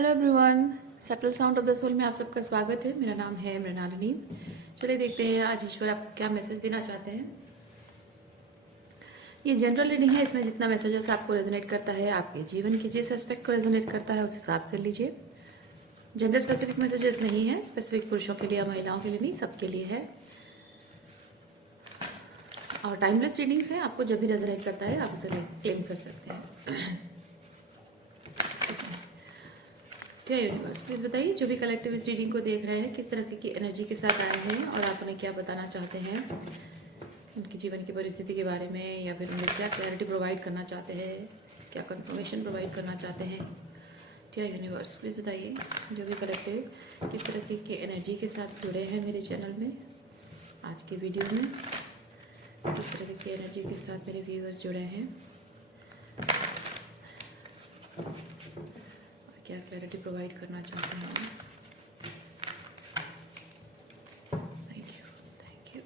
Hello everyone, subtle sound of the soul में आप सबका स्वागत है। मेरा नाम है मृणालिनी। चलिए देखते हैं आज ईश्वर आपको क्या मैसेज देना चाहते हैं। ये जनरल रीडिंग है, इसमें जितना मैसेजेस आपको रेजोनेट करता है, आपके जीवन के जिस एस्पेक्ट को रेजोनेट करता है उस हिसाब से लीजिए। जेंडर स्पेसिफिक मैसेजेस नहीं है, स्पेसिफिक पुरुषों के लिए या महिलाओं के लिए नहीं, सबके लिए है। और टाइमलेस रीडिंग्स हैं, आपको जब भी रेजोनेट करता है आप उसे क्लेम कर सकते हैं। क्या यूनिवर्स प्लीज बताइए, जो भी कलेक्टिव इस रीडिंग को देख रहे हैं किस तरह की एनर्जी के साथ आए हैं और आप उन्हें क्या बताना चाहते हैं, उनकी जीवन की परिस्थिति के बारे में, या फिर उन्हें क्या क्लैरिटी प्रोवाइड करना चाहते हैं, क्या कंफर्मेशन प्रोवाइड करना चाहते हैं। क्या यूनिवर्स प्लीज बताइए, जो भी कलेक्टिव किस तरह की एनर्जी के साथ जुड़े हैं मेरे चैनल में आज के वीडियो में, किस तरह की एनर्जी के साथ मेरे व्यूअर्स जुड़े हैं, क्या क्लैरिटी प्रोवाइड करना चाहते हैं। Thank you, thank you.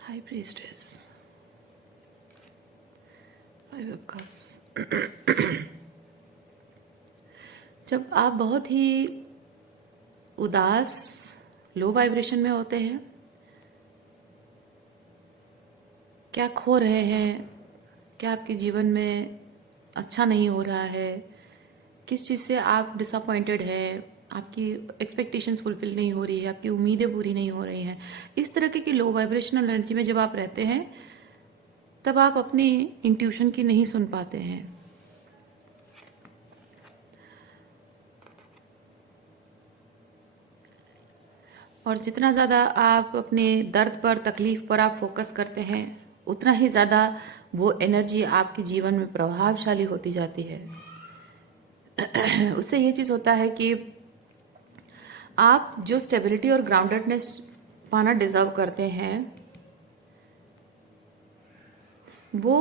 High priestess, five of cups. जब आप बहुत ही उदास लो वाइब्रेशन में होते हैं, क्या खो रहे हैं, क्या आपके जीवन में अच्छा नहीं हो रहा है, किस चीज़ से आप डिसअपॉइंटेड हैं, आपकी एक्सपेक्टेशंस फुलफिल नहीं हो रही है, आपकी उम्मीदें पूरी नहीं हो रही हैं, इस तरह की लो वाइब्रेशनल एनर्जी में जब आप रहते हैं तब आप अपनी इंट्यूशन की नहीं सुन पाते हैं। और जितना ज़्यादा आप अपने दर्द पर, तकलीफ पर आप फोकस करते हैं, उतना ही ज़्यादा वो एनर्जी आपके जीवन में प्रभावशाली होती जाती है। उससे ये चीज़ होता है कि आप जो स्टेबिलिटी और ग्राउंडेडनेस पाना डिजर्व करते हैं वो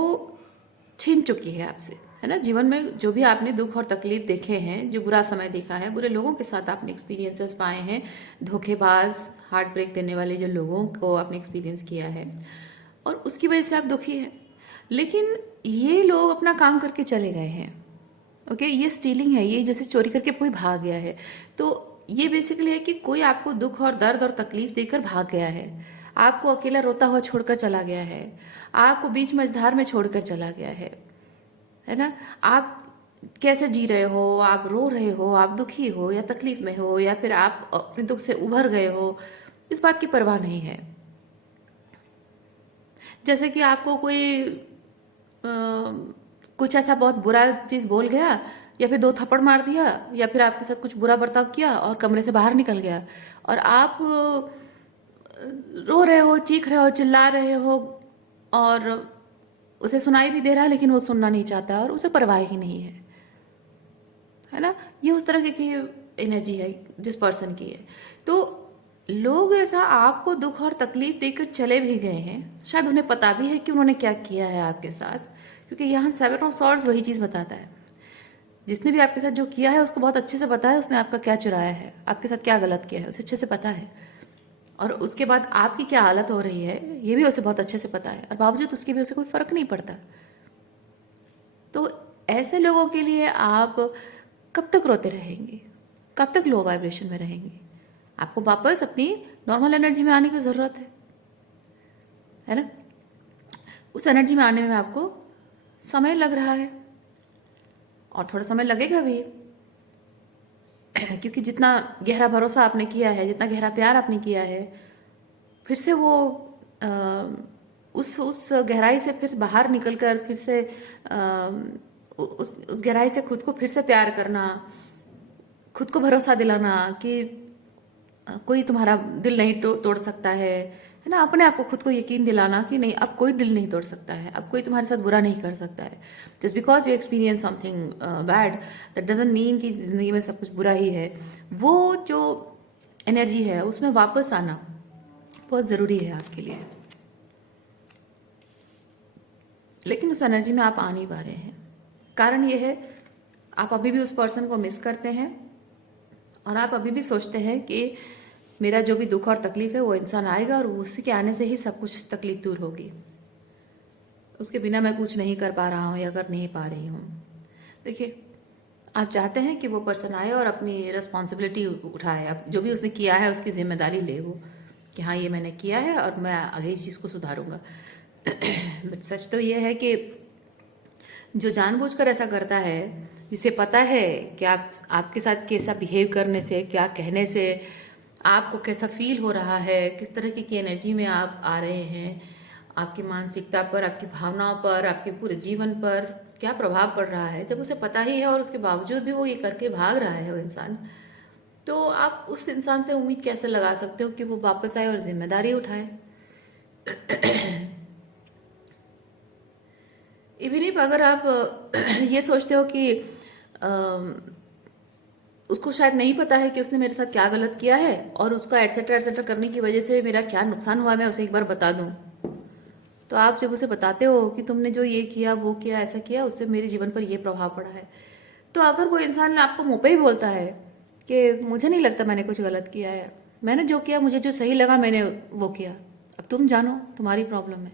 छीन चुकी है आपसे, है ना। जीवन में जो भी आपने दुख और तकलीफ देखे हैं, जो बुरा समय देखा है, बुरे लोगों के साथ आपने एक्सपीरियंसेस पाए हैं, धोखेबाज, हार्ट ब्रेक देने वाले जो लोगों को आपने एक्सपीरियंस किया है, और उसकी वजह से आप दुखी हैं। लेकिन ये लोग अपना काम करके चले गए हैं। ओके, ये स्टीलिंग है, ये जैसे चोरी करके कोई भाग गया है। तो ये बेसिकली है कि कोई आपको दुख और दर्द और तकलीफ देकर भाग गया है, आपको अकेला रोता हुआ छोड़कर चला गया है, आपको बीच मझधार में छोड़कर चला गया है ना। आप कैसे जी रहे हो, आप रो रहे हो, आप दुखी हो या तकलीफ में हो, या फिर आप अपने दुख से उभर गए हो, इस बात की परवाह नहीं है। जैसे कि आपको कोई कुछ ऐसा बहुत बुरा चीज़ बोल गया, या फिर दो थप्पड़ मार दिया, या फिर आपके साथ कुछ बुरा बर्ताव किया और कमरे से बाहर निकल गया, और आप रो रहे हो, चीख रहे हो, चिल्ला रहे हो, और उसे सुनाई भी दे रहा है लेकिन वो सुनना नहीं चाहता और उसे परवाह ही नहीं है ना। ये उस तरह की एनर्जी है जिस पर्सन की है। तो लोग ऐसा आपको दुख और तकलीफ देकर चले भी गए हैं, शायद उन्हें पता भी है कि उन्होंने क्या किया है आपके साथ, क्योंकि यहाँ 7 ऑफ सॉर्ड्स वही चीज़ बताता है। जिसने भी आपके साथ जो किया है उसको बहुत अच्छे से पता है उसने आपका क्या चुराया है, आपके साथ क्या गलत किया है, उसे अच्छे से पता है। और उसके बाद आपकी क्या हालत हो रही है ये भी उसे बहुत अच्छे से पता है, और बावजूद उसके भी उसे कोई फर्क नहीं पड़ता। तो ऐसे लोगों के लिए आप कब तक रोते रहेंगे, कब तक लो वाइब्रेशन में रहेंगे। आपको वापस अपनी नॉर्मल एनर्जी में आने की ज़रूरत है ना। उस एनर्जी में आने में आपको समय लग रहा है और थोड़ा समय लगेगा भी, क्योंकि जितना गहरा भरोसा आपने किया है, जितना गहरा प्यार आपने किया है, फिर से वो उस गहराई से फिर बाहर निकलकर फिर से उस गहराई से खुद को फिर से प्यार करना, खुद को भरोसा दिलाना कि कोई तुम्हारा दिल नहीं तोड़ सकता है ना। अपने आप को खुद को यकीन दिलाना कि नहीं, अब कोई दिल नहीं तोड़ सकता है, अब कोई तुम्हारे साथ बुरा नहीं कर सकता है। Just because you experience something bad that doesn't mean कि जिंदगी में सब कुछ बुरा ही है। वो जो एनर्जी है उसमें वापस आना बहुत ज़रूरी है आपके लिए, लेकिन उस एनर्जी में आप आ नहीं पा रहे हैं। कारण ये है, आप अभी भी उस पर्सन को मिस करते हैं और आप अभी भी सोचते हैं कि मेरा जो भी दुख और तकलीफ है वो इंसान आएगा और उसी के आने से ही सब कुछ तकलीफ दूर होगी। उसके बिना मैं कुछ नहीं कर पा रहा हूँ या कर नहीं पा रही हूँ। देखिए, आप चाहते हैं कि वो पर्सन आए और अपनी रिस्पॉन्सिबिलिटी उठाए, अब जो भी उसने किया है उसकी जिम्मेदारी ले वो, कि हाँ ये मैंने किया है और मैं आगे इस चीज़ को सुधारूंगा। बट सच तो ये है कि जो जानबूझकर ऐसा करता है, जिसे पता है कि आपके साथ कैसा बिहेव करने से, क्या कहने से आपको कैसा फील हो रहा है, किस तरह की एनर्जी में आप आ रहे हैं, आपकी मानसिकता पर, आपकी भावनाओं पर, आपके पूरे जीवन पर क्या प्रभाव पड़ रहा है, जब उसे पता ही है और उसके बावजूद भी वो ये करके भाग रहा है वो इंसान, तो आप उस इंसान से उम्मीद कैसे लगा सकते हो कि वो वापस आए और जिम्मेदारी उठाए? इवन इफ अगर आप ये सोचते हो कि उसको शायद नहीं पता है कि उसने मेरे साथ क्या गलत किया है और उसको एटसेट्रा एटसेट्रा करने की वजह से मेरा क्या नुकसान हुआ, मैं उसे एक बार बता दूं, तो आप जब उसे बताते हो कि तुमने जो ये किया वो किया ऐसा किया, उससे मेरे जीवन पर ये प्रभाव पड़ा है, तो अगर वो इंसान आपको मुंह पे ही बोलता है कि मुझे नहीं लगता मैंने कुछ गलत किया है, मैंने जो किया मुझे जो सही लगा मैंने वो किया, अब तुम जानो तुम्हारी प्रॉब्लम है,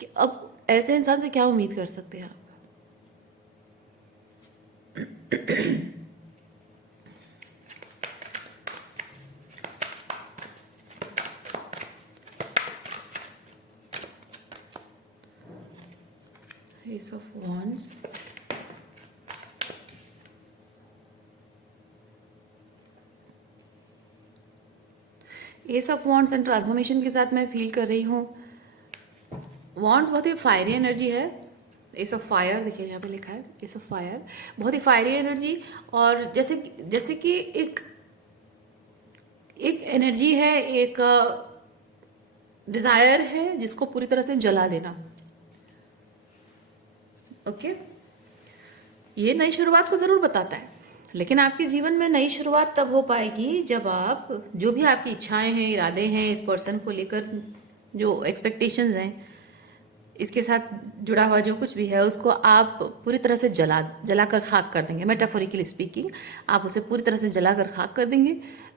कि अब ऐसे इंसान से क्या उम्मीद कर सकते हैं आप? Ace of Wands, S of wands and transformation के साथ मैं फील कर रही हूँ, वॉन्ड्स बहुत ही फायरी एनर्जी है। एस ऑफ फायर देखिए यहाँ पे लिखा है, एस ऑफ फायर बहुत ही फायरी एनर्जी, और जैसे जैसे कि एक एक एनर्जी है, एक डिजायर है जिसको पूरी तरह से जला देना। ओके, ये नई शुरुआत को जरूर बताता है, लेकिन आपके जीवन में नई शुरुआत तब हो पाएगी जब आप जो भी आपकी इच्छाएं हैं, इरादे हैं, इस पर्सन को लेकर जो एक्सपेक्टेशंस हैं, इसके साथ जुड़ा हुआ जो कुछ भी है, उसको आप पूरी तरह से जलाकर खाक कर देंगे। मेटाफोरिकली स्पीकिंग, आप उसे पूरी तरह से जलाकर खाक कर देंगे,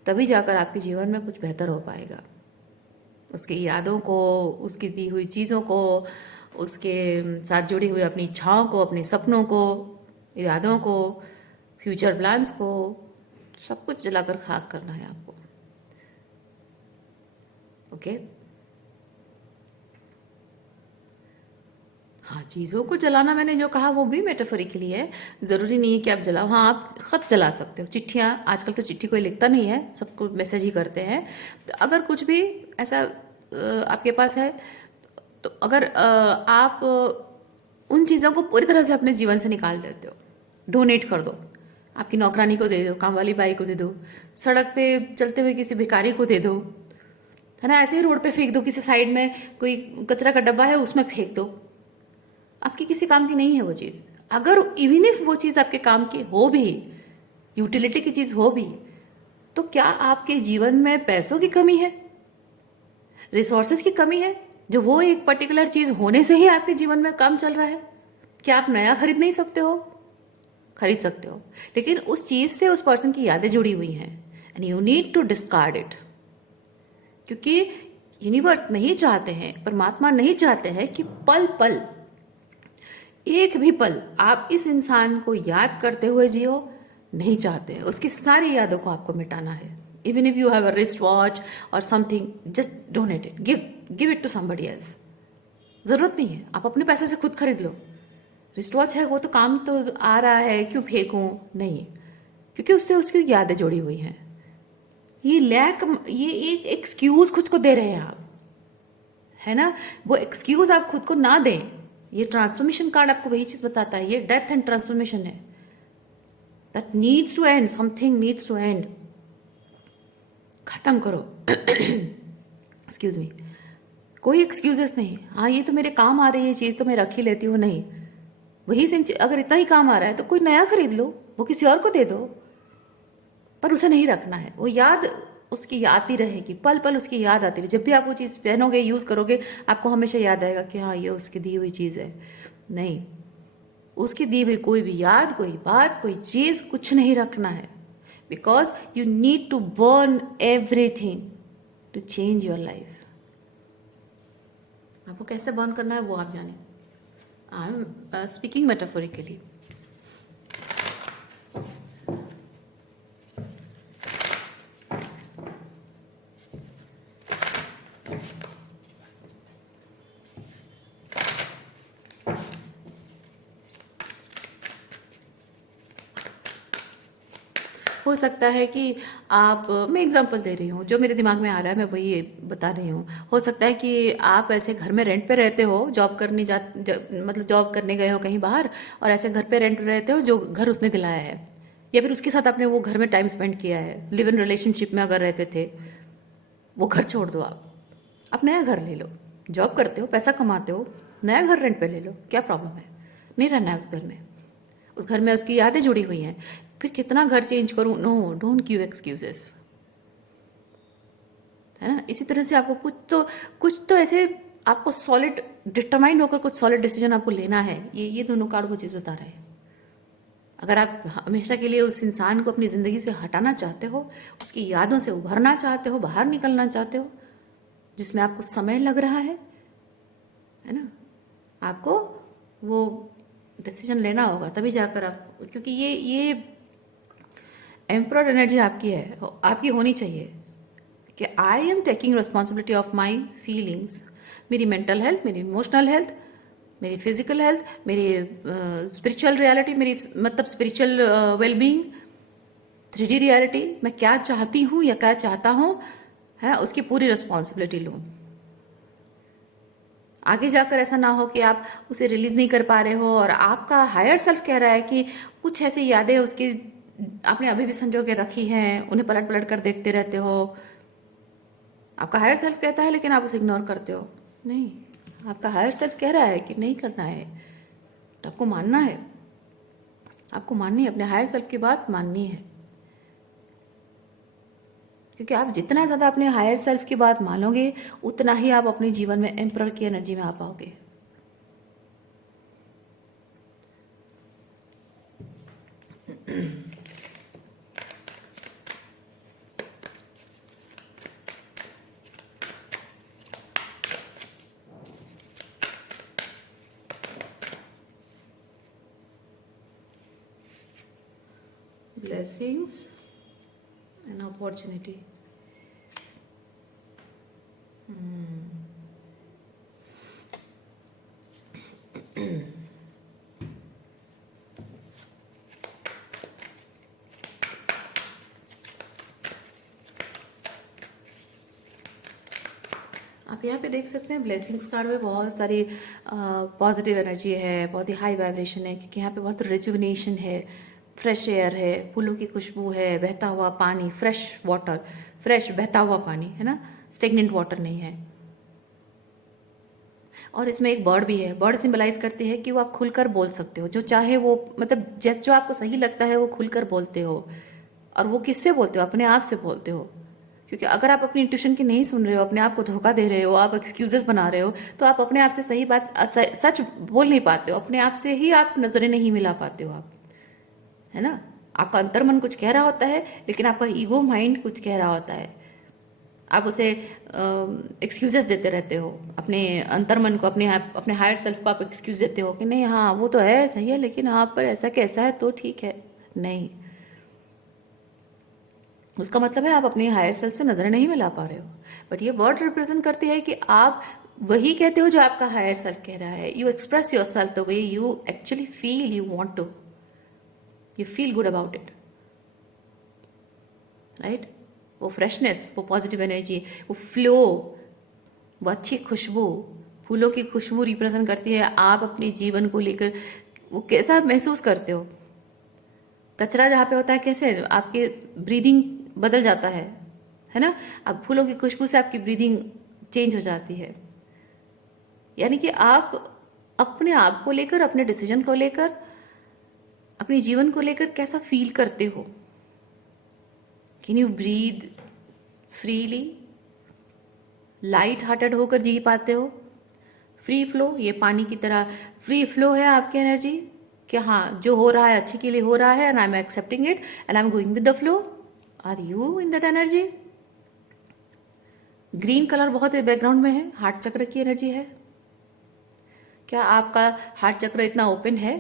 तभी जाकर आपके जीवन में कुछ बेहतर हो पाएगा। उसकी यादों को, उसकी दी हुई चीज़ों को, उसके साथ जुड़ी हुई अपनी इच्छाओं को, अपने सपनों को, इरादों को, फ्यूचर प्लान्स को, सब कुछ जलाकर खाक करना है आपको। ओके, हाँ, चीज़ों को जलाना मैंने जो कहा वो भी मेटाफोरिकली है, ज़रूरी नहीं है कि आप जलाओ। हाँ, आप ख़त जला सकते हो, चिट्ठियाँ, आजकल तो चिट्ठी कोई लिखता नहीं है, सबको मैसेज ही करते हैं, तो अगर कुछ भी ऐसा आपके पास है, तो अगर आप उन चीज़ों को पूरी तरह से अपने जीवन से निकाल देते हो, डोनेट कर दो, आपकी नौकरानी को दे दो, काम वाली बाई को दे दो, सड़क पे चलते हुए किसी भिखारी को दे दो, है ना, ऐसे ही रोड पे फेंक दो, किसी साइड में कोई कचरा का डब्बा है उसमें फेंक दो, आपकी किसी काम की नहीं है वो चीज़। अगर इवन इफ वो चीज़ आपके काम की हो भी, यूटिलिटी की चीज़ हो भी, तो क्या आपके जीवन में पैसों की कमी है, रिसोर्सेज की कमी है, जो वो एक पर्टिकुलर चीज़ होने से ही आपके जीवन में काम चल रहा है? क्या आप नया खरीद नहीं सकते हो? खरीद सकते हो, लेकिन उस चीज़ से उस पर्सन की यादें जुड़ी हुई हैं, and you need to discard it, क्योंकि यूनिवर्स नहीं चाहते हैं, परमात्मा नहीं चाहते हैं कि पल पल, एक भी पल आप इस इंसान को याद करते हुए जियो, नहीं चाहते हैं। उसकी सारी यादों को आपको मिटाना है। Even if you have a wrist watch और something, just donate it, give it to somebody else. जरूरत नहीं है आप अपने पैसे से खुद खरीद लो, रिस्ट वॉच है वो तो काम तो आ रहा है, क्यों फेंकूं? नहीं, क्योंकि उससे उसकी यादें जुड़ी हुई हैं। ये एक एक्सक्यूज खुद को दे रहे हैं आप, है ना, वो एक्सक्यूज आप खुद को ना दें। ये ट्रांसफॉर्मेशन कार्ड आपको वही चीज बताता है, ये डेथ एंड ट्रांसफॉर्मेशन है, that needs to end, something needs to end. खत्म करो। एक्सक्यूज मी, कोई एक्सक्यूजेस नहीं, हाँ ये तो मेरे काम आ रही है चीज तो मैं रख ही लेती हूँ, नहीं, वही सेम चीज अगर इतना ही काम आ रहा है तो कोई नया खरीद लो, वो किसी और को दे दो, पर उसे नहीं रखना है। वो याद उसकी आती रहेगी, पल पल उसकी याद आती रहेगी, जब भी आप वो चीज़ पहनोगे, यूज़ करोगे, आपको हमेशा याद आएगा कि हाँ ये उसकी दी हुई चीज़ है। नहीं, उसकी दी हुई कोई भी याद, कोई बात, कोई चीज़, कुछ नहीं रखना है। Because you need to burn everything to change your life. आपको कैसे बर्न करना है वो आप जाने. I am speaking metaphorically. हो सकता है कि आप, मैं एग्जांपल दे रही हूँ, जो मेरे दिमाग में आ रहा है मैं वही बता रही हूँ. हो सकता है कि आप ऐसे घर में रेंट पे रहते हो, मतलब जॉब करने गए हो कहीं बाहर, और ऐसे घर पे रेंट पे रहते हो जो घर उसने दिलाया है, या फिर उसके साथ आपने वो घर में टाइम स्पेंड किया है, लिव इन रिलेशनशिप में अगर रहते थे. वो घर छोड़ दो, आप नया घर ले लो. जॉब करते हो, पैसा कमाते हो, नया घर रेंट पे ले लो, क्या प्रॉब्लम है? नहीं रहना है उस घर में. उस घर में उसकी यादें जुड़ी हुई हैं. फिर कितना घर चेंज करूं? No, don't give excuses. है ना? इसी तरह से आपको कुछ तो ऐसे आपको सॉलिड डिटरमाइंड होकर कुछ सॉलिड डिसीजन आपको लेना है. ये दोनों कार्ड वो चीज़ बता रहे हैं. अगर आप हमेशा के लिए उस इंसान को अपनी ज़िंदगी से हटाना चाहते हो, उसकी यादों से उभरना चाहते हो, बाहर निकलना चाहते हो, जिसमें आपको समय लग रहा है ना, आपको वो डिसीजन लेना होगा. तभी जाकर आप, क्योंकि ये एम्परर एनर्जी आपकी है, आपकी होनी चाहिए कि I am taking responsibility of my feelings. मेरी मेंटल हेल्थ, मेरी इमोशनल हेल्थ, मेरी फिजिकल हेल्थ, मेरी स्पिरिचुअल रियलिटी, मेरी मतलब स्पिरिचुअल वेलबींग, 3D रियलिटी, मैं क्या चाहती हूँ या क्या चाहता हूँ, है ना, उसकी पूरी रिस्पॉन्सिबिलिटी लूँ. आगे जाकर ऐसा ना हो कि आप उसे रिलीज नहीं कर पा रहे हो और आपका हायर सेल्फ कह रहा है कि कुछ ऐसी यादें उसकी आपने अभी भी संजो के रखी हैं, उन्हें पलट पलट कर देखते रहते हो. आपका हायर सेल्फ कहता है लेकिन आप उसे इग्नोर करते हो. नहीं, आपका हायर सेल्फ कह रहा है कि नहीं करना है, तो आपको मानना है. आपको माननी है, अपने हायर सेल्फ की बात माननी है. क्योंकि आप जितना ज़्यादा अपने हायर सेल्फ की बात मानोगे, उतना ही आप अपने जीवन में एम्परर की एनर्जी में आ पाओगे. Blessings and opportunity. आप यहाँ पे देख सकते हैं ब्लेसिंग्स कार्ड में बहुत सारी पॉजिटिव एनर्जी है, बहुत ही हाई वाइब्रेशन है, क्योंकि यहाँ पे बहुत रिजुविनेशन है, फ्रेश एयर है, फूलों की खुशबू है, बहता हुआ पानी, फ्रेश वाटर, फ्रेश बहता हुआ पानी, है ना, स्टेगनेंट वाटर नहीं है. और इसमें एक बर्ड भी है. बर्ड सिंबलाइज करती है कि वो आप खुलकर बोल सकते हो, जो चाहे वो, मतलब जो आपको सही लगता है वो खुलकर बोलते हो. और वो किससे बोलते हो? अपने आप से बोलते हो. क्योंकि अगर आप अपनी इंट्यूशन की नहीं सुन रहे हो, अपने आप को धोखा दे रहे हो, आप एक्सक्यूजेस बना रहे हो, तो आप अपने आप से सही बात, सच बोल नहीं पाते हो. अपने आप से ही आप नजरें नहीं मिला पाते हो आप, है ना. आपका अंतर्मन कुछ कह रहा होता है, लेकिन आपका ईगो माइंड कुछ कह रहा होता है. आप उसे एक्सक्यूजेस देते रहते हो, अपने अंतर्मन को, अपने हायर सेल्फ को आप एक्सक्यूज देते हो कि नहीं, हाँ वो तो है, सही है, लेकिन हाँ पर ऐसा कैसा है तो ठीक है. नहीं, उसका मतलब है आप अपने हायर सेल्फ से नजरें नहीं मिला पा रहे हो. बट ये वर्ड रिप्रेजेंट करती है कि आप वही कहते हो जो आपका हायर सेल्फ कह रहा है. You express yourself the way you actually feel you want to. You feel good about it, right. वो फ्रेशनेस, वो पॉजिटिव एनर्जी, वो फ्लो, वो अच्छी खुशबू, फूलों की खुशबू रिप्रेजेंट करती है आप अपने जीवन को लेकर वो कैसा महसूस करते हो. कचरा जहाँ पे होता है, कैसे आपके ब्रीदिंग बदल जाता है ना. अब फूलों की खुशबू से आपकी ब्रीदिंग चेंज हो जाती है. यानी कि आप अपने आप को लेकर, अपने डिसीजन को लेकर, अपने जीवन को लेकर कैसा फील करते हो. Can you breathe freely, light hearted होकर जी पाते हो. फ्री फ्लो, ये पानी की तरह फ्री फ्लो है आपकी एनर्जी कि हाँ जो हो रहा है अच्छे के लिए हो रहा है, and I am accepting it and I am going with the flow. Are you in that energy? Green colour बहुत बैकग्राउंड में है, हार्ट चक्र की एनर्जी है। क्या आपका हार्ट चक्र इतना ओपन है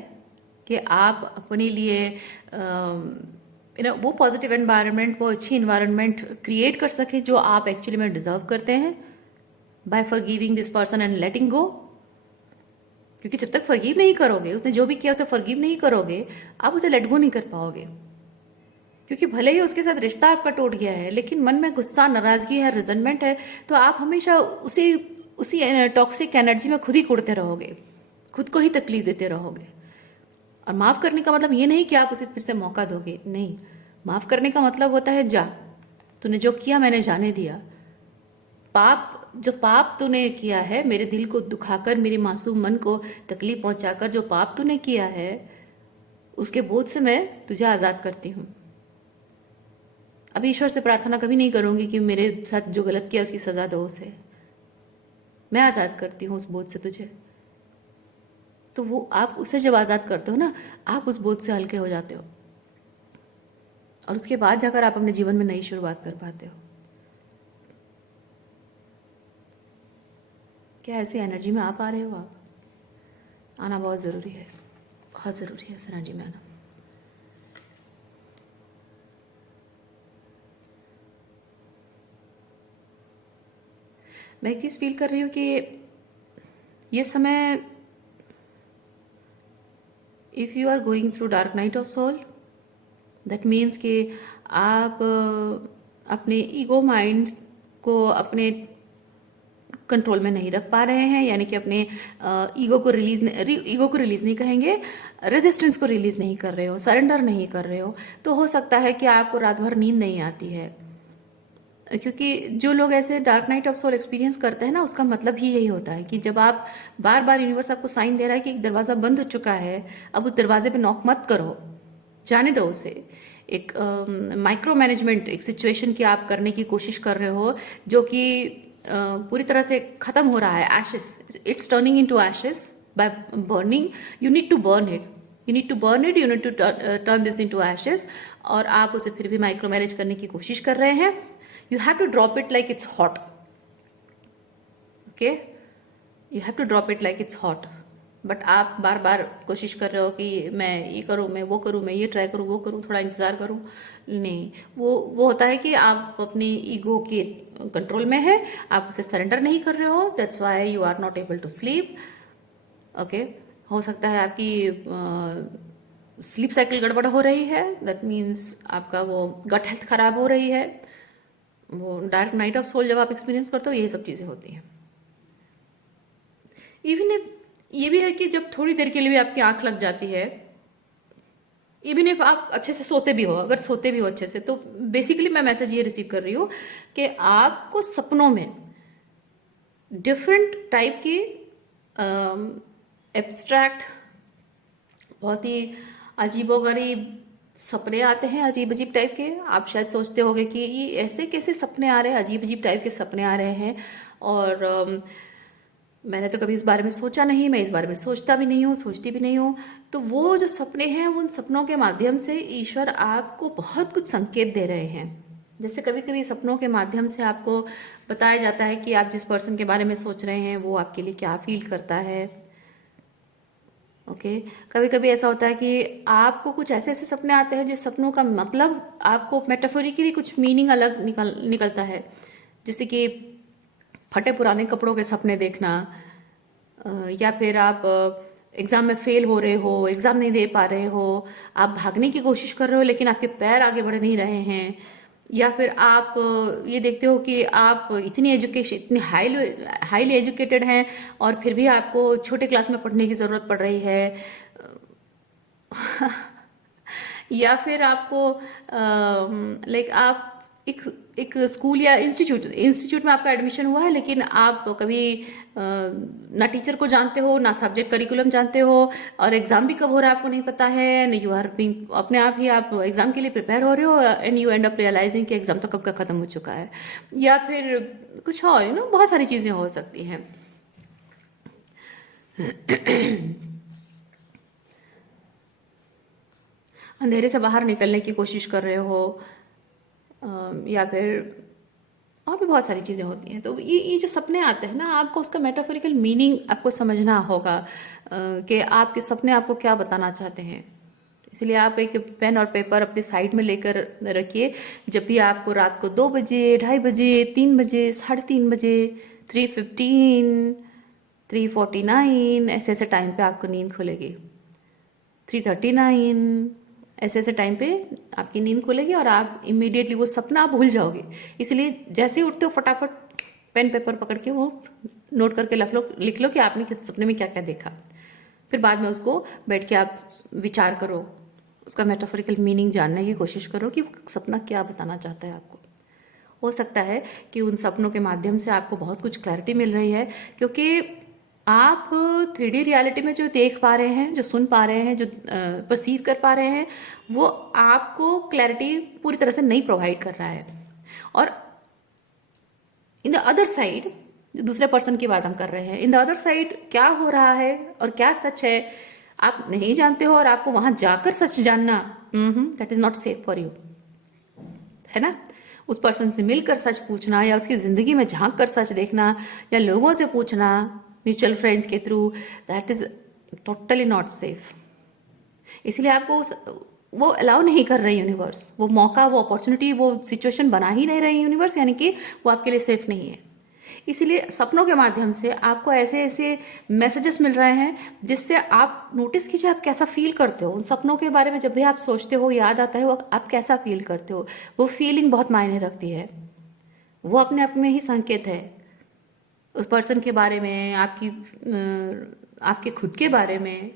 कि आप अपने लिए वो पॉजिटिव एनवायरनमेंट, वो अच्छी इन्वायरमेंट क्रिएट कर सके जो आप एक्चुअली में डिजर्व करते हैं, by forgiving this person and letting go? क्योंकि जब तक फॉरगिव नहीं करोगे, उसने जो भी किया उसे फॉरगिव नहीं करोगे, आप उसे लेट गो नहीं कर पाओगे। क्योंकि भले ही उसके साथ रिश्ता आपका टूट गया है, लेकिन मन में गुस्सा, नाराजगी है, रिजनमेंट है, तो आप हमेशा उसी उसी टॉक्सिक एनर्जी में खुद ही कुड़ते रहोगे, खुद को ही तकलीफ देते रहोगे। और माफ करने का मतलब ये नहीं कि आप उसे फिर से मौका दोगे, नहीं। माफ करने का मतलब होता है, जा, तूने जो किया मैंने जाने दिया। जो पाप तूने किया है, मेरे दिल को दुखाकर, मेरे मासूम मन को तकलीफ पहुंचाकर जो पाप तूने किया है, उसके बोझ से मैं तुझे आज़ाद करती हूँ। अब ईश्वर से प्रार्थना कभी नहीं करूंगी कि मेरे साथ जो गलत किया उसकी सजा दो उसे। मैं आज़ाद करती हूँ उस बोझ से तुझे। तो वो आप उसे जब आज़ाद करते हो ना, आप उस बोझ से हल्के हो जाते हो, और उसके बाद जाकर आप अपने जीवन में नई शुरुआत कर पाते हो। क्या ऐसी एनर्जी में आप आ रहे हो? आप आना बहुत ज़रूरी है, बहुत ज़रूरी है इस एनर्जी में आना। मैं एक चीज़ फील कर रही हूँ कि ये समय, if you are going through dark night of soul, that means कि आप अपने ईगो माइंड को अपने कंट्रोल में नहीं रख पा रहे हैं, यानी कि अपने ईगो को रिलीज नहीं कहेंगे, रेजिस्टेंस को रिलीज नहीं कर रहे हो, सरेंडर नहीं कर रहे हो। तो हो सकता है कि आपको रात भर नींद नहीं आती है, क्योंकि जो लोग ऐसे dark night of soul experience करते हैं ना, उसका मतलब ही यही होता है कि जब आप बार बार, यूनिवर्स आपको साइन दे रहा है कि एक दरवाज़ा बंद हो चुका है, अब उस दरवाजे पे नॉक मत करो, जाने दो उसे। एक माइक्रो मैनेजमेंट, एक सिचुएशन की आप करने की कोशिश कर रहे हो जो कि पूरी तरह से खत्म हो रहा है, ashes, it's turning into ashes by burning. You need to burn it, you need to burn it, you need to turn this into ashes. और आप उसे फिर भी माइक्रो मैनेज करने की कोशिश कर रहे हैं। You have to drop it like it's hot, okay, you have to drop it like it's hot. But आप बार बार कोशिश कर रहे हो कि मैं ये करूँ, मैं वो करूँ, मैं ये ट्राई करूँ, वो करूँ, थोड़ा इंतज़ार करूँ। नहीं, वो होता है कि आप अपनी ईगो के कंट्रोल में है, आप उसे सरेंडर नहीं कर रहे हो, that's why you are not able to sleep. Okay, हो सकता है आपकी स्लीप साइकिल गड़बड़ हो रही है, दैट मीन्स आपका वो गट हेल्थ खराब हो रही है। वो डार्क नाइट ऑफ सोल जब आप एक्सपीरियंस करते हो, यही सब चीज़ें होती हैं। इवन ये भी है कि जब थोड़ी देर के लिए भी आपकी आंख लग जाती है, इवन इफ आप अच्छे से सोते भी हो, अगर सोते भी हो अच्छे से, तो बेसिकली मैं मैसेज ये रिसीव कर रही हूँ कि आपको सपनों में डिफरेंट टाइप की एब्स्ट्रैक्ट, बहुत ही अजीबोगरीब सपने आते हैं, अजीब अजीब टाइप के। आप शायद सोचते होंगे कि ये ऐसे कैसे सपने आ रहे हैं, अजीब अजीब टाइप के सपने आ रहे हैं। और मैंने तो कभी इस बारे में सोचा नहीं, मैं इस बारे में सोचता भी नहीं हूँ, सोचती भी नहीं हूँ। तो वो जो सपने हैं, उन सपनों के माध्यम से ईश्वर आपको बहुत कुछ संकेत दे रहे हैं। जैसे कभी कभी सपनों के माध्यम से आपको बताया जाता है कि आप जिस पर्सन के बारे में सोच रहे हैं वो आपके लिए क्या फील करता है। ओके, कभी कभी ऐसा होता है कि आपको कुछ ऐसे ऐसे सपने आते हैं जिस सपनों का मतलब आपको मेटाफोरिकली कुछ मीनिंग अलग निकलता है। जैसे कि फटे पुराने कपड़ों के सपने देखना, या फिर आप एग्ज़ाम में फेल हो रहे हो, एग्ज़ाम नहीं दे पा रहे हो, आप भागने की कोशिश कर रहे हो लेकिन आपके पैर आगे बढ़ नहीं रहे हैं। या फिर आप ये देखते हो कि आप इतनी हाईली एजुकेटेड हैं और फिर भी आपको छोटे क्लास में पढ़ने की ज़रूरत पड़ रही है। या फिर आपको लाइक आप एक एक स्कूल या इंस्टीट्यूट में आपका एडमिशन हुआ है, लेकिन आप कभी ना टीचर को जानते हो, ना सब्जेक्ट करिकुलम जानते हो, और एग्जाम भी कब हो रहा है आपको नहीं पता है, एंड यू आर बीइंग, अपने आप ही आप एग्जाम के लिए प्रिपेयर हो रहे हो, and you end up realising कि एग्जाम तो कब का खत्म हो चुका है। या फिर कुछ और, बहुत सारी चीज़ें हो सकती हैं। अंधेरे से बाहर निकलने की कोशिश कर रहे हो, या फिर और भी बहुत सारी चीज़ें होती हैं। तो ये जो सपने आते हैं ना, आपको उसका मेटाफोरिकल मीनिंग आपको समझना होगा कि आपके सपने आपको क्या बताना चाहते हैं। इसलिए आप एक पेन और पेपर अपने साइड में लेकर रखिए। जब भी आपको रात को 2 बजे, 2:30 बजे, 3 बजे, 3:30 बजे, 3:15, 3:49 ऐसे ऐसे टाइम पे आपको नींद खुलेगी। 3:39 ऐसे ऐसे टाइम पे आपकी नींद खुलेगी और आप इमीडिएटली वो सपना आप भूल जाओगे। इसलिए जैसे ही उठते हो फटाफट पेन पेपर पकड़ के वो नोट करके लिख लो कि आपने किस सपने में क्या क्या देखा। फिर बाद में उसको बैठ के आप विचार करो, उसका मेटाफोरिकल मीनिंग जानने की कोशिश करो कि सपना क्या बताना चाहता है आपको। हो सकता है कि उन सपनों के माध्यम से आपको बहुत कुछ क्लैरिटी मिल रही है, क्योंकि आप 3D रियलिटी में जो देख पा रहे हैं, जो सुन पा रहे हैं, जो परसीव कर पा रहे हैं, वो आपको क्लैरिटी पूरी तरह से नहीं प्रोवाइड कर रहा है। और इन द अदर साइड, जो दूसरे पर्सन की बात हम कर रहे हैं, इन द अदर साइड क्या हो रहा है और क्या सच है आप नहीं जानते हो, और आपको वहां जाकर सच जानना, that is not safe for you, है ना। उस पर्सन से मिलकर सच पूछना या उसकी जिंदगी में झांक कर सच देखना या लोगों से पूछना म्यूचुअल फ्रेंड्स के through, that is totally not safe. इसलिए आपको वो अलाउ नहीं कर रही यूनिवर्स, वो मौका, वो अपॉर्चुनिटी, वो सिचुएशन बना ही नहीं रही यूनिवर्स, यानी कि वो आपके लिए सेफ नहीं है। इसीलिए सपनों के माध्यम से आपको ऐसे ऐसे मैसेजेस मिल रहे हैं जिससे आप नोटिस कीजिए आप कैसा फील करते हो उन सपनों के बारे में। जब भी आप सोचते हो, याद आता है, वो आप कैसा फील करते हो, वो फीलिंग बहुत मायने रखती है। वो अपने आप में ही संकेत है उस पर्सन के बारे में, आपके खुद के बारे में,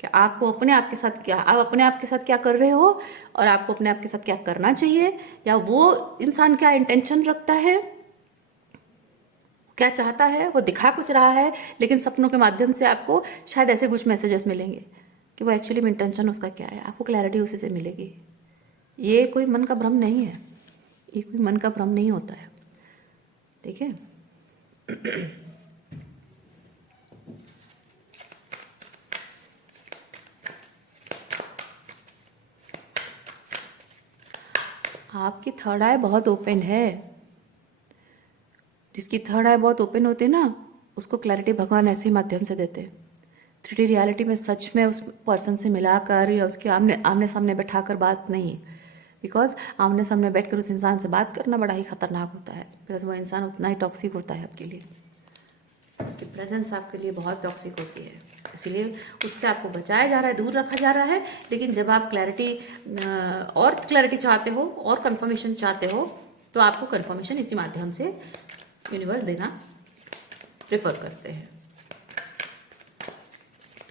कि आपको अपने आप के साथ क्या, आप अपने आप के साथ क्या कर रहे हो और आपको अपने आप के साथ क्या करना चाहिए, या वो इंसान क्या इंटेंशन रखता है, क्या चाहता है, वो दिखा कुछ रहा है, लेकिन सपनों के माध्यम से आपको शायद ऐसे कुछ मैसेजेस मिलेंगे कि वो एक्चुअली में इंटेंशन उसका क्या है। आपको क्लैरिटी उसी से मिलेगी। ये कोई मन का भ्रम नहीं है, ये कोई मन का भ्रम नहीं होता है, ठीक है। आपकी थर्ड आई बहुत ओपन है। जिसकी थर्ड आई बहुत ओपन होती है ना, उसको क्लैरिटी भगवान ऐसे ही माध्यम से देते हैं। 3D रियलिटी में सच में उस पर्सन से मिलाकर या उसके आमने सामने बैठाकर बात नहीं, बिकॉज आमने सामने बैठकर उस इंसान से बात करना बड़ा ही खतरनाक होता है, बिकॉज वो इंसान उतना ही टॉक्सिक होता है आपके लिए, उसकी प्रेजेंस आपके लिए बहुत टॉक्सिक होती है। इसलिए उससे आपको बचाया जा रहा है, दूर रखा जा रहा है। लेकिन जब आप क्लैरिटी और क्लैरिटी चाहते हो और कंफर्मेशन चाहते हो, तो आपको कंफर्मेशन इसी माध्यम से यूनिवर्स देना प्रेफर करते हैं।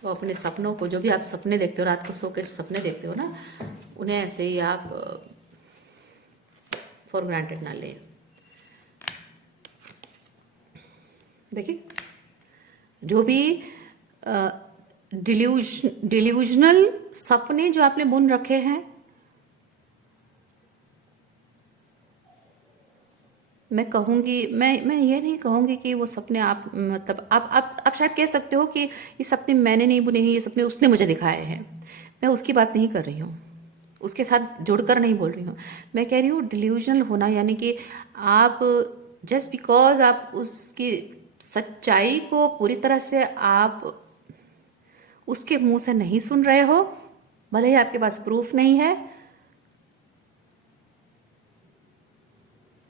तो अपने सपनों को, जो भी आप सपने देखते हो, रात को सो के सपने देखते हो ना, उन्हें ऐसे ही आप फॉर ग्रांटेड ना लें। देखिए, जो भी डिल्यूजनल सपने जो आपने बुन रखे हैं, मैं कहूँगी, मैं ये नहीं कहूँगी कि वो सपने आप, मतलब आप शायद कह सकते हो कि ये सपने मैंने नहीं बुने हैं, ये सपने उसने मुझे दिखाए हैं। मैं उसकी बात नहीं कर रही हूँ, उसके साथ जुड़कर नहीं बोल रही हूँ। मैं कह रही हूँ डिल्यूजनल होना, यानी कि आप जस्ट बिकॉज आप उसकी सच्चाई को पूरी तरह से आप उसके मुंह से नहीं सुन रहे हो, भले ही आपके पास प्रूफ नहीं है,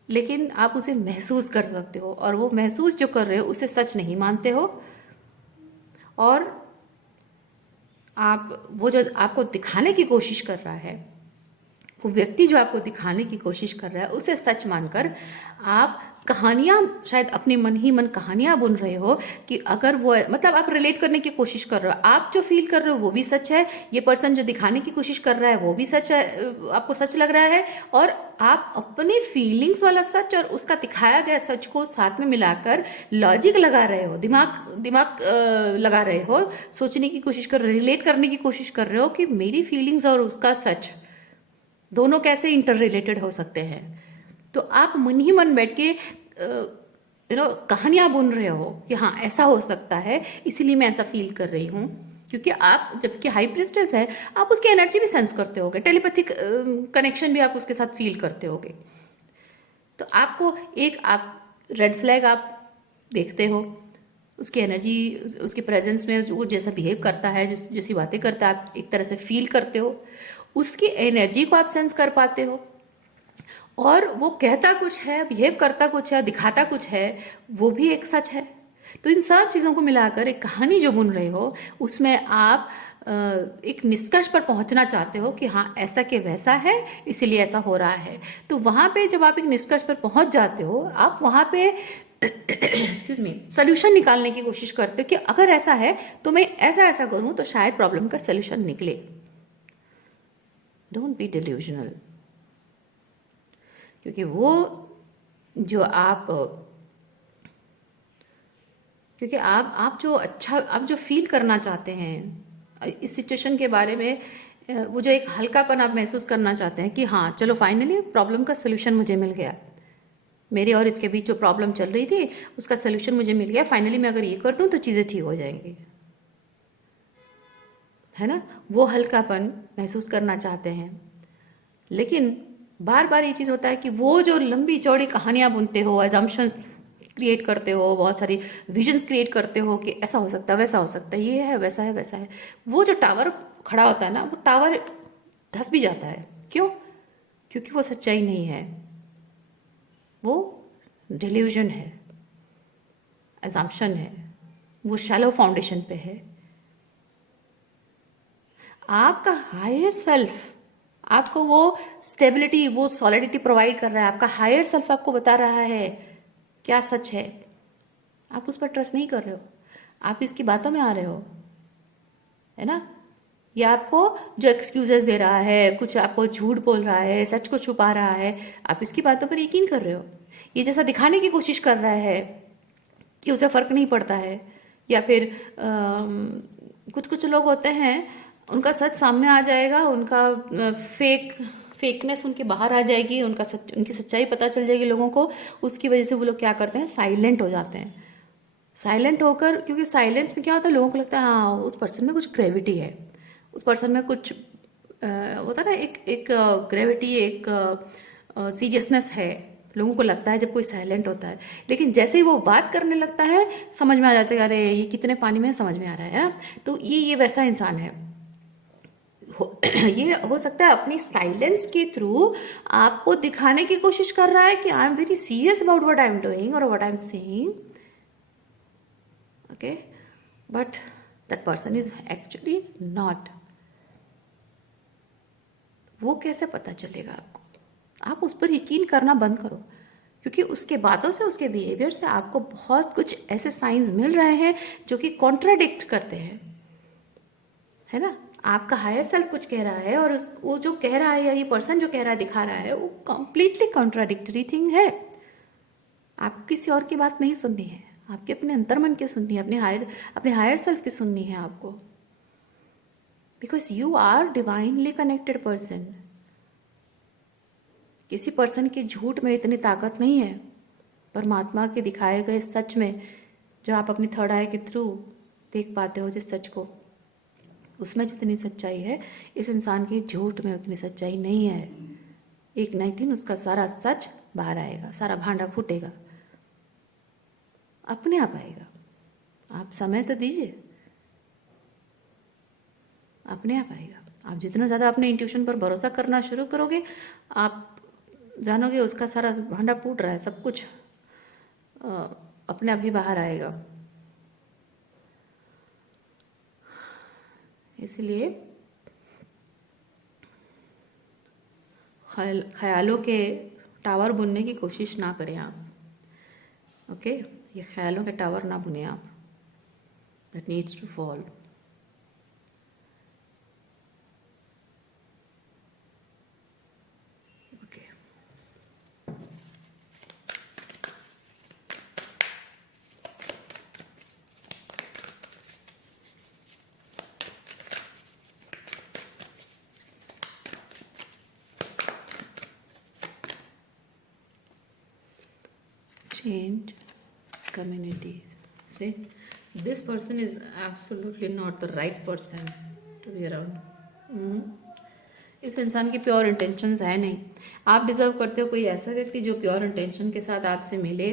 लेकिन आप उसे महसूस कर सकते हो, और वो महसूस जो कर रहे हो उसे सच नहीं मानते हो, और आप वो जो आपको दिखाने की कोशिश कर रहा है, वो व्यक्ति जो आपको दिखाने की कोशिश कर रहा है, उसे सच मानकर आप कहानियां, शायद अपने मन ही मन कहानियां बुन रहे हो कि अगर वो, मतलब आप रिलेट करने की कोशिश कर रहे हो, आप जो फील कर रहे हो वो भी सच है, ये पर्सन जो दिखाने की कोशिश कर रहा है वो भी सच है, आपको सच लग रहा है, और आप अपने फीलिंग्स वाला सच और उसका दिखाया गया सच को साथ में मिलाकर लॉजिक लगा रहे हो, दिमाग लगा रहे हो, सोचने की कोशिश कर रहे हो, रिलेट करने की कोशिश कर रहे हो कि मेरी फीलिंग्स और उसका सच दोनों कैसे इंटर रिलेटेड हो सकते हैं। तो आप मन ही मन बैठ के कहानियां बुन रहे हो कि हाँ ऐसा हो सकता है, इसीलिए मैं ऐसा फील कर रही हूँ। क्योंकि आप जबकि हाई प्रिस्टेस है, आप उसकी एनर्जी भी सेंस करते होगे, टेलीपैथिक कनेक्शन भी आप उसके साथ फील करते होगे। तो आपको एक आप रेड फ्लैग आप देखते हो, उसकी एनर्जी, उसकी प्रेजेंस में वो जैसा बिहेव करता है, जैसी बातें करता है, आप एक तरह से फील करते हो, उसकी एनर्जी को आप सेंस कर पाते हो, और वो कहता कुछ है, बिहेव करता कुछ है, दिखाता कुछ है, वो भी एक सच है। तो इन सब चीज़ों को मिलाकर एक कहानी जो बुन रहे हो, उसमें आप एक निष्कर्ष पर पहुंचना चाहते हो कि हाँ ऐसा के वैसा है, इसीलिए ऐसा हो रहा है। तो वहां पे जब आप एक निष्कर्ष पर पहुंच जाते हो, आप वहां पे एक्सक्यूज मी सोल्यूशन निकालने की कोशिश करते हो कि अगर ऐसा है तो मैं ऐसा ऐसा करूं तो शायद प्रॉब्लम का सोल्यूशन निकले। डोंट बी डिल्यूजनल, क्योंकि वो जो आप क्योंकि आप जो अच्छा, आप जो फील करना चाहते हैं इस सिचुएशन के बारे में, वो जो एक हल्कापन आप महसूस करना चाहते हैं कि हाँ चलो फाइनली प्रॉब्लम का सोल्यूशन मुझे मिल गया, मेरे और इसके बीच जो प्रॉब्लम चल रही थी उसका सोल्यूशन मुझे मिल गया, फाइनली मैं अगर ये कर दूँ तो चीज़ें ठीक हो जाएंगी, है ना। वो हल्कापन महसूस करना चाहते हैं। लेकिन बार बार ये चीज़ होता है कि वो जो लंबी चौड़ी कहानियाँ बुनते हो, एजम्पशंस क्रिएट करते हो, बहुत सारी विजन्स क्रिएट करते हो कि ऐसा हो सकता है, वैसा हो सकता है, ये है, वैसा है, वैसा है, वो जो टावर खड़ा होता है ना, वो टावर धस भी जाता है। क्यों? क्योंकि वो सच्चाई नहीं है, वो डिल्यूजन है, एजम्पशन है, वो शैलो फाउंडेशन पे है। आपका हायर सेल्फ आपको वो स्टेबिलिटी, वो सॉलिडिटी प्रोवाइड कर रहा है। आपका हायर सेल्फ आपको बता रहा है क्या सच है, आप उस पर ट्रस्ट नहीं कर रहे हो, आप इसकी बातों में आ रहे हो, है ना। या आपको जो एक्सक्यूजेस दे रहा है, कुछ आपको झूठ बोल रहा है, सच को छुपा रहा है, आप इसकी बातों पर यकीन कर रहे हो। ये जैसा दिखाने की कोशिश कर रहा है कि उसे फर्क नहीं पड़ता है, या फिर कुछ कुछ लोग होते हैं, उनका सच सामने आ जाएगा, उनका फेकनेस उनके बाहर आ जाएगी, उनकी सच्चाई पता चल जाएगी लोगों को, उसकी वजह से वो लोग क्या करते हैं, साइलेंट हो जाते हैं। साइलेंट होकर, क्योंकि साइलेंस में क्या होता है, लोगों को लगता है हाँ उस पर्सन में कुछ ग्रेविटी है, उस पर्सन में कुछ होता है ना, एक एक ग्रेविटी, एक सीरियसनेस है, लोगों को लगता है जब कोई साइलेंट होता है। लेकिन जैसे ही वो बात करने लगता है, समझ में आ जाता है अरे ये कितने पानी में है, समझ में आ रहा है ना। तो ये वैसा इंसान है। ये हो सकता है अपनी साइलेंस के थ्रू आपको दिखाने की कोशिश कर रहा है कि I am very serious about what I am doing और what I am saying, okay, but that person is actually not. वो कैसे पता चलेगा आपको? आप उस पर यकीन करना बंद करो, क्योंकि उसके बातों से, उसके बिहेवियर से आपको बहुत कुछ ऐसे साइंस मिल रहे हैं जो कि कॉन्ट्राडिक्ट करते हैं, है ना। आपका हायर सेल्फ कुछ कह रहा है और वो जो कह रहा है, या ये पर्सन जो कह रहा है, दिखा रहा है, वो कंप्लीटली कॉन्ट्राडिक्टरी थिंग है। आपको किसी और की बात नहीं सुननी है, आपके अपने अंतर्मन की सुननी है, अपने हायर सेल्फ की सुननी है आपको, because you are divinely connected person. किसी पर्सन के झूठ में इतनी ताकत नहीं है, परमात्मा के दिखाए गए सच में, जो आप अपनी थर्ड आई के थ्रू देख पाते हो जिस सच को, उसमें जितनी सच्चाई है, इस इंसान की झूठ में उतनी सच्चाई नहीं है। एक ना एक दिन उसका सारा सच बाहर आएगा, सारा भांडा फूटेगा, अपने आप आएगा। आप समय तो दीजिए, अपने आप आएगा। आप जितना ज़्यादा अपने इंट्यूशन पर भरोसा करना शुरू करोगे, आप जानोगे उसका सारा भांडा फूट रहा है, सब कुछ अपने आप ही बाहर आएगा। इसलिए ख्यालों के टावर बुनने की कोशिश ना करें आप, ओके। ये ख्यालों के टावर ना बुने आप, that needs to fall. Okay, change community से This person is absolutely not the right person to be around. इस इंसान की प्योर इंटेंशंस है नहीं। आप डिजर्व करते हो कोई ऐसा व्यक्ति जो प्योर इंटेंशन के साथ आपसे मिले,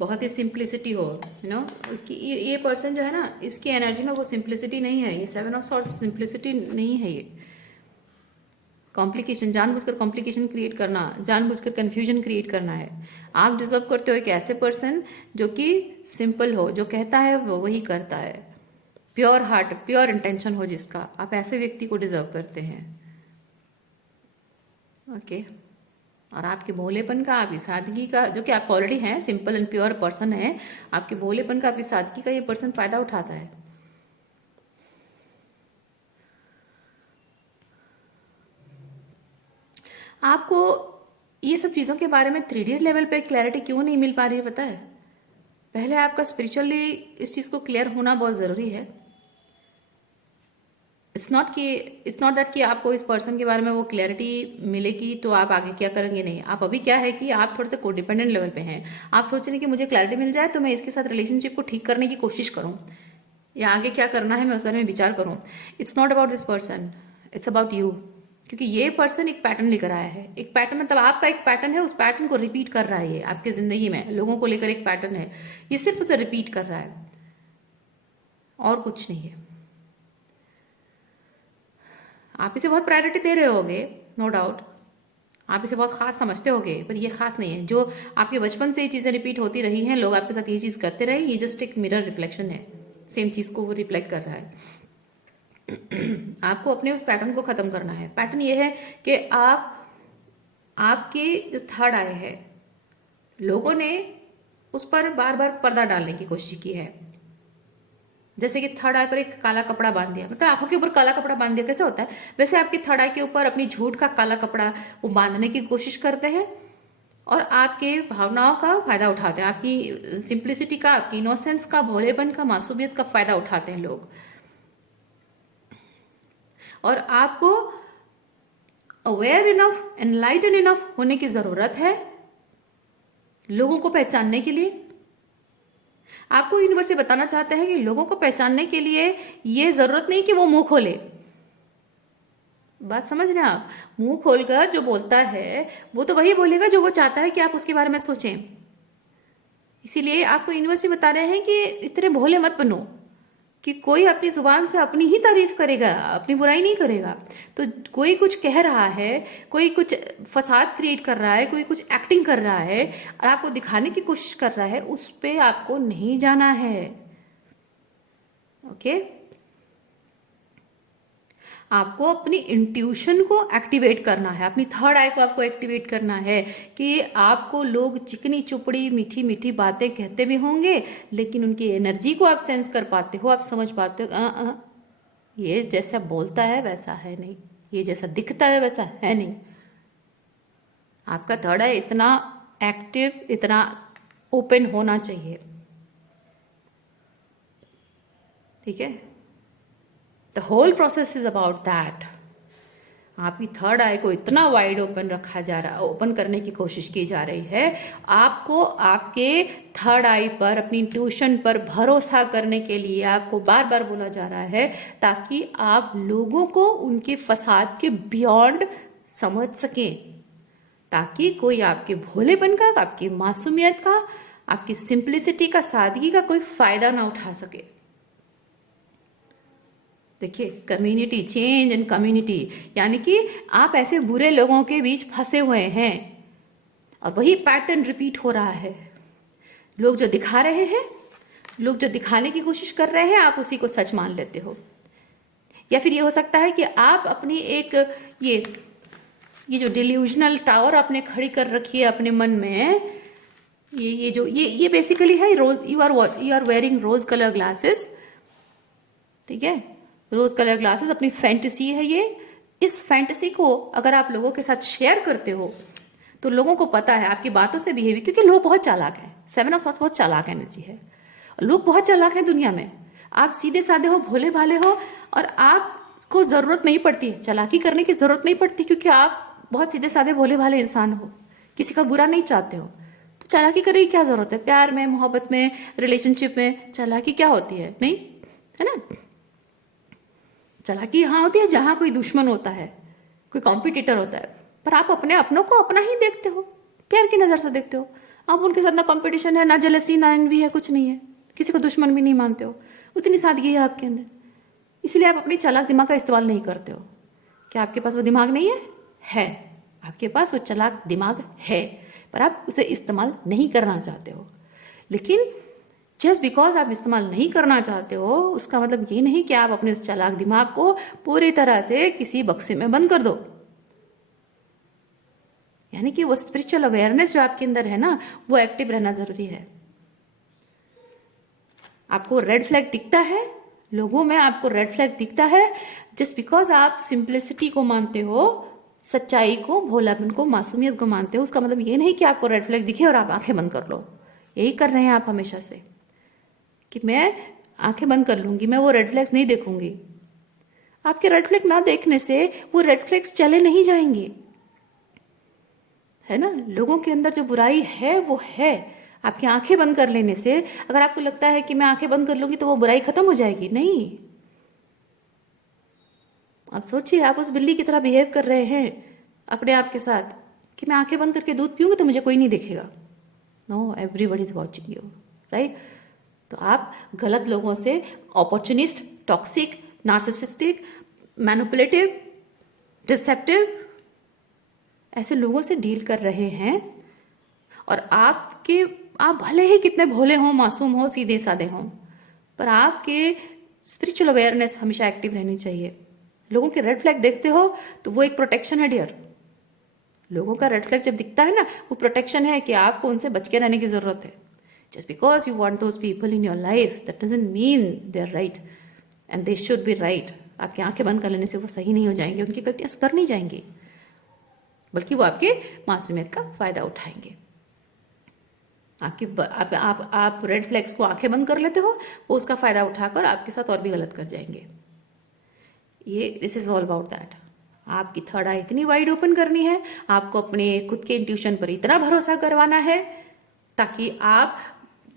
बहुत ही सिंप्लिसिटी हो, यू नो। उसकी ये पर्सन जो है ना, इसकी एनर्जी में वो सिंप्लिसिटी नहीं है। ये 7 ऑफ सॉर्ड्स सिंप्लिसिटी नहीं है। ये कॉम्प्लिकेशन, जानबूझकर कॉम्प्लिकेशन क्रिएट करना, जानबूझकर कन्फ्यूजन क्रिएट करना है। आप डिजर्व करते हो एक ऐसे पर्सन जो कि सिंपल हो, जो कहता है वो वही करता है, प्योर हार्ट, प्योर इंटेंशन हो जिसका। आप ऐसे व्यक्ति को डिजर्व करते हैं। ओके और आपके भोलेपन का, आपकी सादगी का, जो कि आप ऑलरेडी हैं, सिंपल एंड प्योर पर्सन है, आपके भोलेपन का, आपकी सादगी का ये पर्सन फायदा उठाता है। आपको ये सब चीज़ों के बारे में 3D लेवल पे क्लैरिटी क्यों नहीं मिल पा रही है पता है? पहले आपका स्पिरिचुअली इस चीज़ को क्लियर होना बहुत ज़रूरी है। इट्स नॉट दैट कि आपको इस पर्सन के बारे में वो क्लैरिटी मिलेगी तो आप आगे क्या करेंगे, नहीं। आप अभी क्या है कि आप थोड़े से कोडिपेंडेंट लेवल पे हैं। आप सोच रहे हैं कि मुझे क्लैरिटी मिल जाए तो मैं इसके साथ रिलेशनशिप को ठीक करने की कोशिश करूँ, या आगे क्या करना है मैं उस बारे में विचार करूँ। It's not about this person, it's about you. क्योंकि ये पर्सन एक पैटर्न लेकर आया है। एक पैटर्न मतलब आपका एक पैटर्न है, उस पैटर्न को रिपीट कर रहा है। ये आपकी जिंदगी में लोगों को लेकर एक पैटर्न है, ये सिर्फ उसे रिपीट कर रहा है और कुछ नहीं है। आप इसे बहुत प्रायोरिटी दे रहे होगे, नो डाउट। आप इसे बहुत खास समझते होगे, पर ये खास नहीं है। जो आपके बचपन से ये चीज़ें रिपीट होती रही हैं, लोग आपके साथ ये चीज़ करते रहे, ये जस्ट एक मिरर रिफ्लेक्शन है। सेम चीज़ को वो रिफ्लेक्ट कर रहा है। आपको अपने उस पैटर्न को खत्म करना है। पैटर्न ये है कि आपके जो थर्ड आई है, लोगों ने उस पर बार बार पर्दा डालने की कोशिश की है। जैसे कि थर्ड आई पर एक काला कपड़ा बांध दिया, मतलब आंखों के ऊपर काला कपड़ा बांध दिया, कैसे होता है वैसे आपके थर्ड आई के ऊपर अपनी झूठ का काला कपड़ा वो बांधने की कोशिश करते हैं और आपके भावनाओं का फायदा उठाते हैं। आपकी सिंप्लिसिटी का, आपकी इनोसेंस का, भोलेपन का, मासूमियत का फायदा उठाते हैं लोग। और आपको अवेयर इनफ, एनलाइटन इनफ होने की जरूरत है लोगों को पहचानने के लिए। आपको यूनिवर्स से बताना चाहते हैं कि लोगों को पहचानने के लिए ये जरूरत नहीं कि वो मुंह खोले। बात समझ रहे हैं आप? मुंह खोलकर जो बोलता है वो तो वही बोलेगा जो वो चाहता है कि आप उसके बारे में सोचें। इसीलिए आपको यूनिवर्स से बता रहे हैं कि इतने भोले मत बनो कि कोई अपनी जुबान से अपनी ही तारीफ करेगा, अपनी बुराई नहीं करेगा। तो कोई कुछ कह रहा है, कोई कुछ फसाद क्रिएट कर रहा है, कोई कुछ एक्टिंग कर रहा है और आपको दिखाने की कोशिश कर रहा है, उस पे आपको नहीं जाना है। ओके आपको अपनी इंट्यूशन को एक्टिवेट करना है, अपनी थर्ड आई को आपको एक्टिवेट करना है कि आपको लोग चिकनी चुपड़ी मीठी मीठी बातें कहते भी होंगे, लेकिन उनकी एनर्जी को आप सेंस कर पाते हो, आप समझ पाते हो ये जैसा बोलता है वैसा है नहीं, ये जैसा दिखता है वैसा है नहीं। आपका थर्ड आई इतना एक्टिव, इतना ओपन होना चाहिए। ठीक है, the whole process is about that. आपकी थर्ड आई को इतना वाइड ओपन रखा जा रहा, ओपन करने की कोशिश की जा रही है। आपको आपके थर्ड आई पर, अपनी इंट्यूशन पर भरोसा करने के लिए आपको बार बार बोला जा रहा है, ताकि आप लोगों को उनके फसाद के बियॉन्ड समझ सकें, ताकि कोई आपके भोलेपन का, आपकी मासूमियत का, आपकी सिंप्लिसिटी का, सादगी का कोई फायदा ना उठा सके। देखिए, कम्युनिटी चेंज एंड कम्युनिटी, यानी कि आप ऐसे बुरे लोगों के बीच फंसे हुए हैं और वही पैटर्न रिपीट हो रहा है। लोग जो दिखा रहे हैं, लोग जो दिखाने की कोशिश कर रहे हैं, आप उसी को सच मान लेते हो। या फिर ये हो सकता है कि आप अपनी एक ये जो डिल्यूजनल टावर आपने खड़ी कर रखी है अपने मन में, ये बेसिकली है rose, you are wearing rose colour glasses. ठीक है, रोज कलर ग्लासेस अपनी फैंटेसी है ये। इस फैंटेसी को अगर आप लोगों के साथ शेयर करते हो तो लोगों को पता है आपकी बातों से बिहेवियर, क्योंकि लोग बहुत चालाक हैं। 7 ऑफ सॉर्ड्स बहुत चालाक एनर्जी है, लोग बहुत चालाक हैं दुनिया में। आप सीधे साधे हो, भोले भाले हो और आपको जरूरत नहीं पड़ती चालाकी करने की, जरूरत नहीं पड़ती, क्योंकि आप बहुत सीधे साधे भोले भाले इंसान हो, किसी का बुरा नहीं चाहते हो। तो चालाकी करने की क्या जरूरत है? प्यार में, मोहब्बत में, रिलेशनशिप में चालाकी क्या होती है? नहीं, है ना? चालाकी यहाँ होती है जहां कोई दुश्मन होता है, कोई कॉम्पिटिटर होता है, पर आप अपने अपनों को अपना ही देखते हो, प्यार की नज़र से देखते हो। आप उनके साथ ना कंपटीशन है, ना जेलसी, ना एनवी है, कुछ नहीं है, किसी को दुश्मन भी नहीं मानते हो। उतनी सादगी है आपके अंदर, इसलिए आप अपनी चालाक दिमाग का इस्तेमाल नहीं करते हो। क्या आपके पास वो दिमाग नहीं है? है। आपके पास वो चालाक दिमाग है, पर आप उसे इस्तेमाल नहीं करना चाहते हो। लेकिन जस्ट बिकॉज आप इस्तेमाल नहीं करना चाहते हो, उसका मतलब ये नहीं कि आप अपने उस चालाक दिमाग को पूरी तरह से किसी बक्से में बंद कर दो। यानी कि वो स्पिरिचुअल अवेयरनेस जो आपके अंदर है ना, वो एक्टिव रहना जरूरी है। आपको रेड फ्लैग दिखता है, लोगों में आपको रेड फ्लैग दिखता है, जस्ट बिकॉज आप सिंप्लिसिटी को मानते हो, सच्चाई को, भोलापन को, मासूमियत को मानते हो। उसका मतलब ये नहीं कि आपको रेड फ्लैग दिखे और आप आंखें बंद कर लो। यही कर रहे हैं आप हमेशा से, कि मैं आंखें बंद कर लूंगी, मैं वो रेड फ्लैग्स नहीं देखूंगी। आपके रेड फ्लैग ना देखने से वो रेड फ्लैग्स चले नहीं जाएंगे, है ना? लोगों के अंदर जो बुराई है वो है। आपकी आंखें बंद कर लेने से, अगर आपको लगता है कि मैं आंखें बंद कर लूंगी तो वो बुराई खत्म हो जाएगी, नहीं। आप सोचिए, आप उस बिल्ली की तरह बिहेव कर रहे हैं अपने आप के साथ, कि मैं आंखें बंद करके दूध पीऊंगी तो मुझे कोई नहीं देखेगा। No, everybody is watching you, right? तो आप गलत लोगों से, opportunist, toxic, narcissistic, manipulative, deceptive, ऐसे लोगों से डील कर रहे हैं। और आप भले ही कितने भोले हों, मासूम हो, सीधे साधे हों, पर आपके स्पिरिचुअल अवेयरनेस हमेशा एक्टिव रहनी चाहिए। लोगों के रेड फ्लैग देखते हो तो वो एक प्रोटेक्शन है डियर। लोगों का रेड फ्लैग जब दिखता है ना, वो प्रोटेक्शन है कि आपको उनसे बच के रहने की जरूरत है। Just because you want those people in your life, that doesn't mean they are right and they should be right. आपकी आंखें बंद कर लेने से वो सही नहीं हो जाएंगे, उनकी गलतियां सुधर नहीं जाएंगी, बल्कि वो आपके मासूमियत का फायदा उठाएंगे। आप रेड फ्लैग्स को आंखें बंद कर लेते हो, वो उसका फायदा उठाकर आपके साथ और भी गलत कर जाएंगे। ये this is all about that. आपकी थर्ड आई इतनी वाइड ओपन करनी है, आपको अपने खुद के इंट्यूशन पर इतना भरोसा करवाना है ताकि आप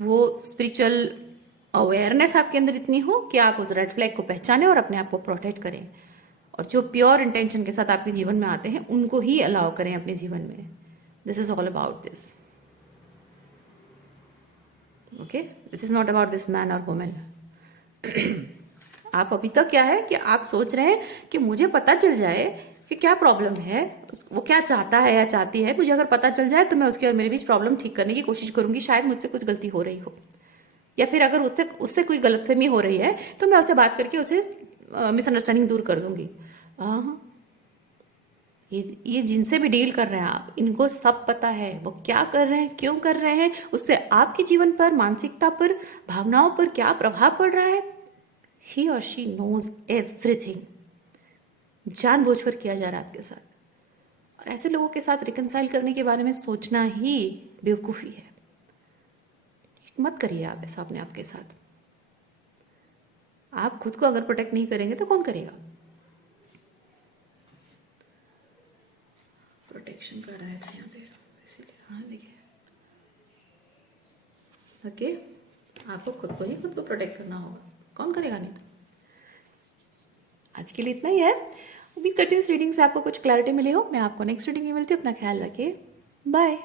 वो स्पिरिचुअल अवेयरनेस आपके अंदर इतनी हो कि आप उस रेड फ्लैग को पहचानें और अपने आप को प्रोटेक्ट करें। और जो प्योर इंटेंशन के साथ आपके जीवन में आते हैं उनको ही अलाउ करें अपने जीवन में। This is all about this. Okay, this is not about this man और वुमेन। आप अभी तक क्या है कि आप सोच रहे हैं कि मुझे पता चल जाए कि क्या प्रॉब्लम है, वो क्या चाहता है या चाहती है, मुझे अगर पता चल जाए तो मैं उसके और मेरे बीच प्रॉब्लम ठीक करने की कोशिश करूंगी, शायद मुझसे कुछ गलती हो रही हो, या फिर अगर उससे उससे कोई गलतफहमी हो रही है तो मैं उससे बात करके उसे मिसअंडरस्टैंडिंग दूर कर दूंगी। हाँ, ये जिनसे भी डील कर रहे हैं आप, इनको सब पता है वो क्या कर रहे हैं, क्यों कर रहे हैं, उससे आपके जीवन पर, मानसिकता पर, भावनाओं पर क्या प्रभाव पड़ रहा है। ही और शी नोज एवरीथिंग। जानबूझकर किया जा रहा है आपके साथ। और ऐसे लोगों के साथ रिकंसाइल करने के बारे में सोचना ही बेवकूफ़ी है। मत करिए आप ऐसा अपने आप के साथ। आप खुद को अगर प्रोटेक्ट नहीं करेंगे तो कौन करेगा? प्रोटेक्शन कर रहा है यहाँ पे, इसीलिए। हाँ देखिए, ओके, आपको खुद को ही खुद को प्रोटेक्ट करना होगा, कौन करेगा? नहीं तो। आज के लिए इतना ही है। उम्मीद करती हूँ इस रीडिंग से आपको कुछ क्लैरिटी मिली हो। मैं आपको नेक्स्ट रीडिंग में मिलती हूँ। अपना ख्याल रखिए, बाय।